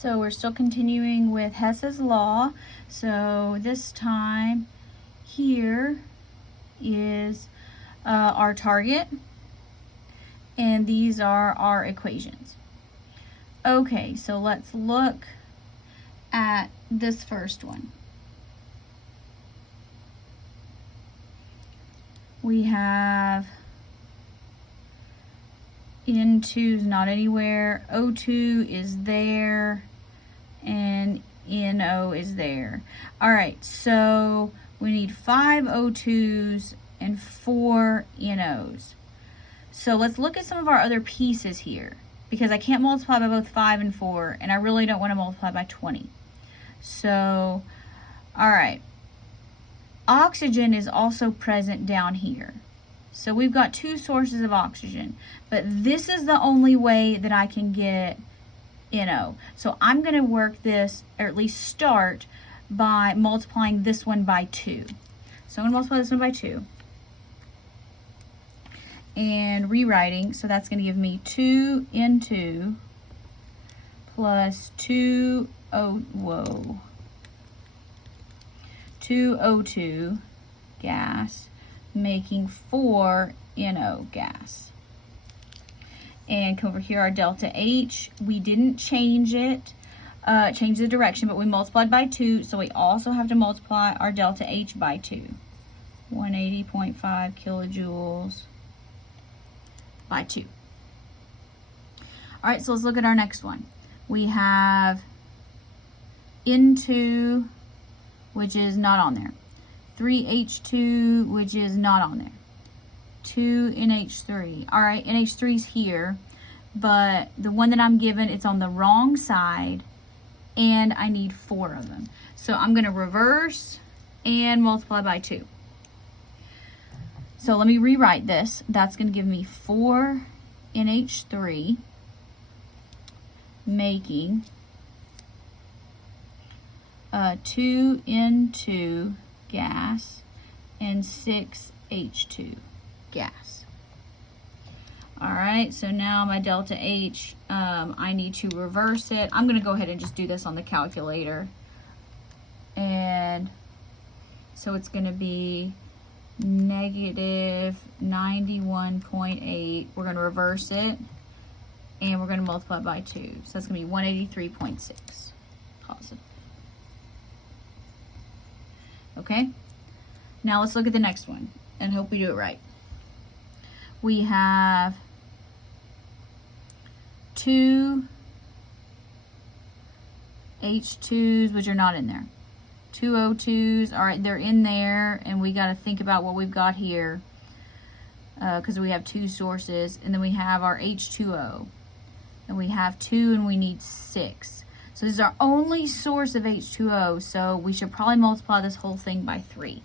So we're still continuing with Hess's law. So this time here is our target, and these are our equations. Okay, so let's look at this first one. We have N2 is not anywhere, O2 is there, and NO is there. All right, so we need 5 O2s and 4 NOs. So let's look at some of our other pieces here, because I can't multiply by both 5 and 4, and I really don't want to multiply by 20. So, all right. Oxygen is also present down here. So we've got 2 sources of oxygen, but this is the only way that I can get NO. So I'm going to work this, or at least start, by multiplying this one by 2. So I'm going to multiply this one by 2. And rewriting, so that's going to give me 2N2 plus 2O2 gas, making 4 NO gas. And come over here, our delta H, we didn't change it, change the direction, but we multiplied by 2, so we also have to multiply our delta H by 2. 180.5 kilojoules by 2. All right, so let's look at our next one. We have N2, which is not on there. 3H2, which is not on there. 2NH3. All right, NH3's here, but the one that I'm given, it's on the wrong side, and I need 4 of them. So I'm going to reverse and multiply by 2. So let me rewrite this. That's going to give me 4NH3, making 2N2 gas and 6H2 gas. All right, so now my delta H, I need to reverse it. I'm going to go ahead and just do this on the calculator. And so it's going to be negative 91.8. We're going to reverse it, and we're going to multiply by 2. So that's going to be 183.6 positive. Okay, now let's look at the next one and hope we do it right. We have 2 H2s, which are not in there. 2 O2s, all right, they're in there, and we got to think about what we've got here because we have 2 sources, and then we have our H2O, and we have 2, and we need 6. So this is our only source of H2O, so we should probably multiply this whole thing by 3.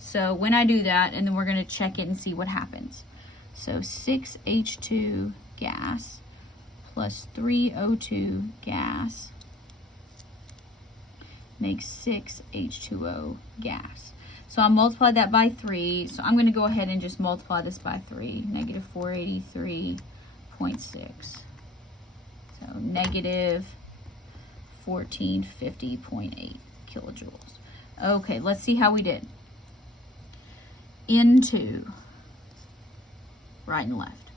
So when I do that, and then we're going to check it and see what happens. So 6H2 gas plus 3O2 gas makes 6H2O gas. So I multiplied that by 3, so I'm going to go ahead and just multiply this by 3, negative 483.6. So negative 1450.8 kilojoules. Okay, let's see how we did. N2, right and left.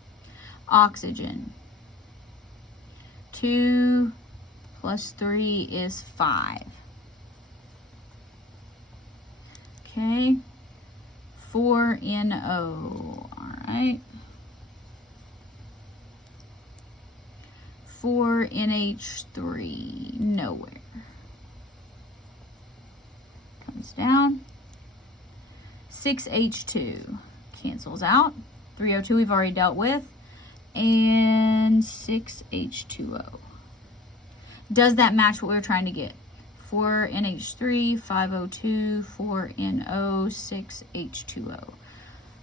Oxygen, 2 plus 3 is 5. Okay, 4NO, all right. 4NH3, nowhere. Comes down. 6H2 cancels out. 3O2 we've already dealt with. And 6H2O. Does that match what we were trying to get? 4NH3, 5O2, 4NO, 6H2O.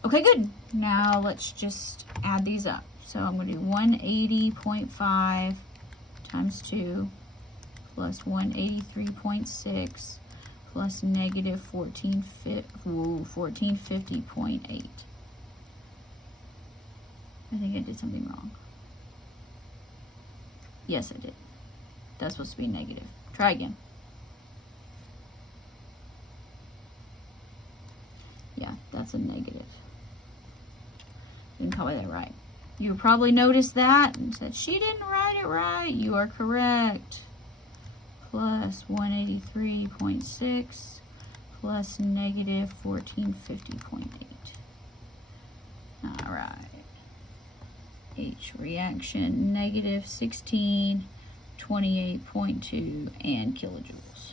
Okay, good. Now let's just add these up. So I'm going to do 180.5 times 2 plus 183.6 plus negative 1450.8. I think I did something wrong. Yes, I did. That's supposed to be negative. Try again. Yeah, that's a negative. Didn't color that right. You probably noticed that and said, she didn't write it right. You are correct. Plus 183.6 plus negative 1450.8. All right. H reaction negative 1628.2 and kilojoules.